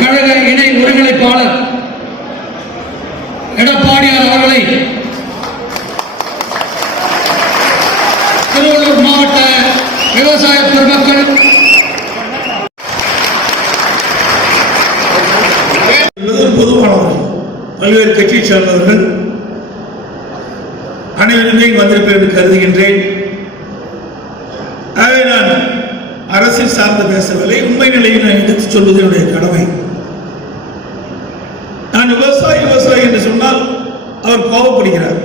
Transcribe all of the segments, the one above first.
கழக இணை ஒருங்கிணைப்பாளர் எடப்பாடியார் அவர்களை திருவள்ளூர் மாவட்ட விவசாய பெருமக்கள் பொதுவானவர்கள் பல்வேறு கட்சியை சேர்ந்தவர்கள் அனைவருமே வந்திருப்பேன் என்று கருதுகின்றேன். ஆகவே நான் அரசியல் சார்ந்து பேசவில்லை, உண்மை நிலையை நான் எடுத்துச் சொல்வது என்னுடைய கடமை. நான் விவசாயி என்று சொன்னால் அவர் கோபப்படுகிறார்.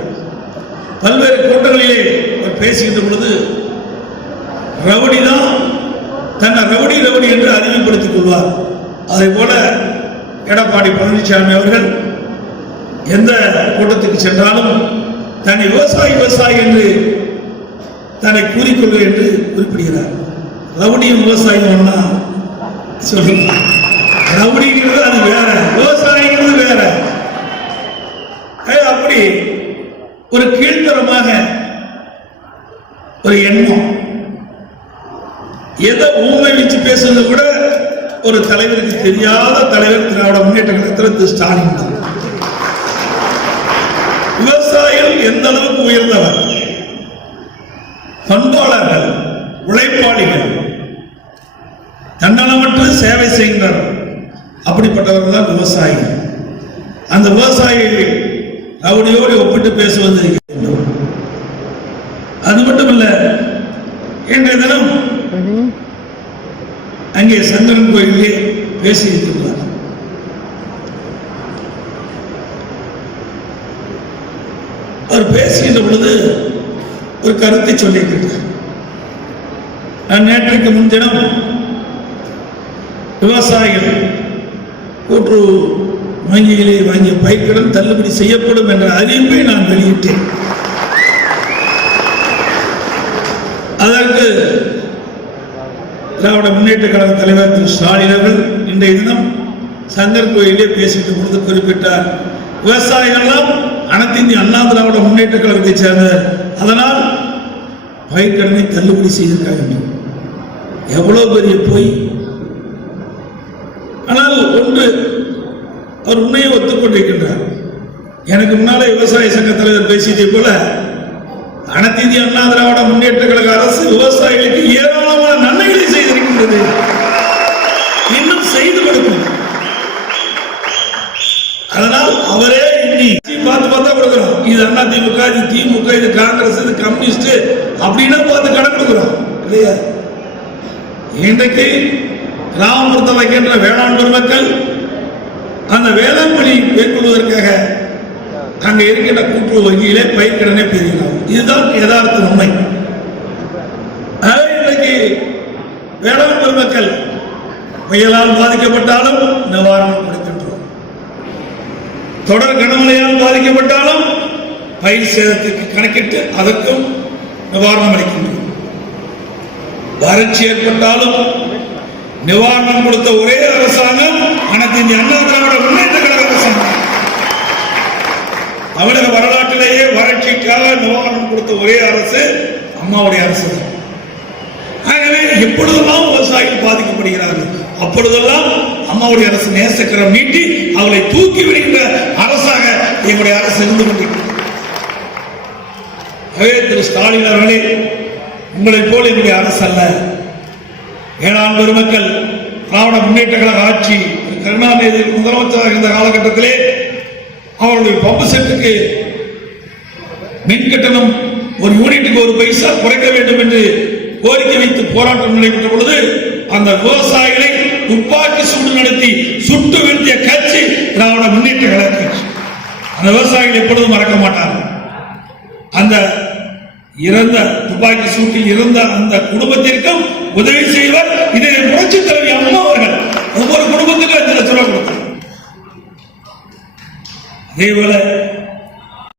பல்வேறு கூட்டங்களிலே அவர் பேசுகின்ற பொழுது ரவுடி தான் தன்னை ரவுடி என்று அறிமுகப்படுத்திக் கொள்வார். அதே போல எடப்பாடி பழனிசாமி அவர்கள் எந்த கூட்டத்துக்கு சென்றாலும் தன்னை விவசாயி என்று தன்னை கூறிக்கொள்வேன் என்று குறிப்பிடுகிறார். ரவுடியும் விவசாயம் ஒன்னா சொல்லுங்க. ரவுடிங்கிறது அது வேற, விவசாயிங்கிறது வேற. அப்படி ஒரு கீழ்த்தரமாக ஒரு எண்ணம், எதை ஊமை வச்சு பேசுறது கூட ஒரு தலைவருக்கு தெரியாத தலைவர் திராவிட முன்னேற்ற கழகத்தில் திரு ஸ்டாலின் தான். விவசாயிகள் எந்த அளவுக்கு உயர்ந்தவர், பண்பாளர்கள், உழைப்பாளிகள், தன்னலமற்று சேவை செய்கின்றனர். அப்படிப்பட்டவர்கள் தான் விவசாயிகள். அந்த விவசாயிகளை ரவுடியோடு ஒப்பிட்டு பேசுவது அது மட்டுமல்ல, இன்றைய தினம் அங்கே சங்கரன் கோயிலே பேசியிருக்கிறார். அவர் பேசுகின்ற பொழுது ஒரு கருத்தை சொல்லியிருக்கிறார். நான் நேற்றைக்கு முன்தினம் விவசாயிகள் கூட்டுறவு வங்கியிலே வாங்கிய பயிர்க்கடன் தள்ளுபடி செய்யப்படும் என்ற அறிவிப்பை நான் வெளியிட்டேன். அதற்கு திராவிட முன்னேற்ற கழக தலைவர் திரு ஸ்டாலின் அவர்கள் இன்றைய தினம் சங்கர் கோயிலே பேசிட்டு பொழுது குறிப்பிட்டார், விவசாயிகள் அனைத்து இந்திய அண்ணா திராவிட முன்னேற்ற கழகத்தை சேர்ந்தவர், அதனால் பயிர்க்கடனை தள்ளுபடி செய்திருக்காங்க. எவ்வளவு பெரிய பொய்! ஆனால் ஒன்று அவர் உண்மையை ஒத்துக்கொண்டிருக்கின்றார். எனக்கு முன்னாலே விவசாய சங்க தலைவர் பேசியதை போல அனைத்து இந்திய அண்ணா திராவிட முன்னேற்ற கழக அரசு விவசாயிகளுக்கு ஏராளமான நன்மைகளை செய்திருக்கின்றது, இன்னும் செய்து கொடுக்கும். அதனால் அவரே பார்த்து பார்த்தா கொடுக்கிறோம், இது அண்ணா திமுக, இது திமுக, இது காங்கிரஸ், இது கம்யூனிஸ்ட் அப்படின்னா பார்த்து கடன் கொடுக்கிறோம் இல்லையா? இன்றைக்கு கிராமப்புறத்தை வைக்கின்ற வேளாண் பெருமக்கள் அந்த வேளாண் பணி மேற்கொள்வதற்காக அங்கே இருக்கின்ற கூட்டுறவு வங்கியிலே பயிர்க்கடனை பெறுகிறோம். இதுதான் யதார்த்த உண்மை. இன்றைக்கு வேளாண் பெருமக்கள் புயலால் பாதிக்கப்பட்டாலும் நிவாரணம் கொடுக்கின்றோம், தொடர் கனமழையால் பாதிக்கப்பட்டாலும் பயிர் சேதத்திற்கு கணக்கிட்டு அதற்கும் நிவாரணம் அளிக்கின்றோம். வறட்சி ஏற்பட்டாலும் நிவாரணம் கொடுத்த ஒரே அரசாங்கம் அனைத்து இந்திய அண்ணா திராவிட முன்னேற்ற கழக அரசாங்கம். தமிழக வரலாற்றிலேயே வறட்சிக்காக நிவாரணம் கொடுத்த ஒரே அரசு அம்மாவுடைய அரசு. ஆகவே எப்பொழுதெல்லாம் விவசாயிகள் பாதிக்கப்படுகிறார்கள் அப்பொழுதெல்லாம் அம்மாவுடைய அரசு நேசக்கரம் நீட்டி அவளை தூக்கி விடுகின்ற அரசாக எங்களுடைய அரசு இருந்து கொண்டிருக்கிறது. திரு ஸ்டாலின் அவர்களே, உங்களைப் போல என்னுடைய அரசு அல்ல. வேளாண் பெருமக்கள் திராவிட முன்னேற்ற கழக ஆட்சி கருணாநிதி முதலமைச்சராக இருந்த காலகட்டத்திலே அவருடைய பம்பு செட்டுக்கு மின் கட்டணம் ஒரு யூனிட்டுக்கு 1 பைசா குறைக்க வேண்டும் என்று கோரிக்கை வைத்து போராட்டம் நடைபெற்ற பொழுது அந்த விவசாயிகளை துப்பாக்கி சூடு நடத்தி சுட்டு வீழ்த்திய கட்சி திராவிட முன்னேற்ற கழக கட்சி. அந்த விவசாயிகள் எப்பொழுதும் மறக்க மாட்டார்கள். அந்த இறந்த துப்பாக்கி சூட்டில் இருந்த அந்த குடும்பத்திற்கும் உதவி செய்வார். இதை புரட்சி தலைவி அம்மா அவர்கள் ஒவ்வொரு குடும்பத்துக்கும் 5 லட்சம் ரூபாய் கொடுத்தார். அதேபோல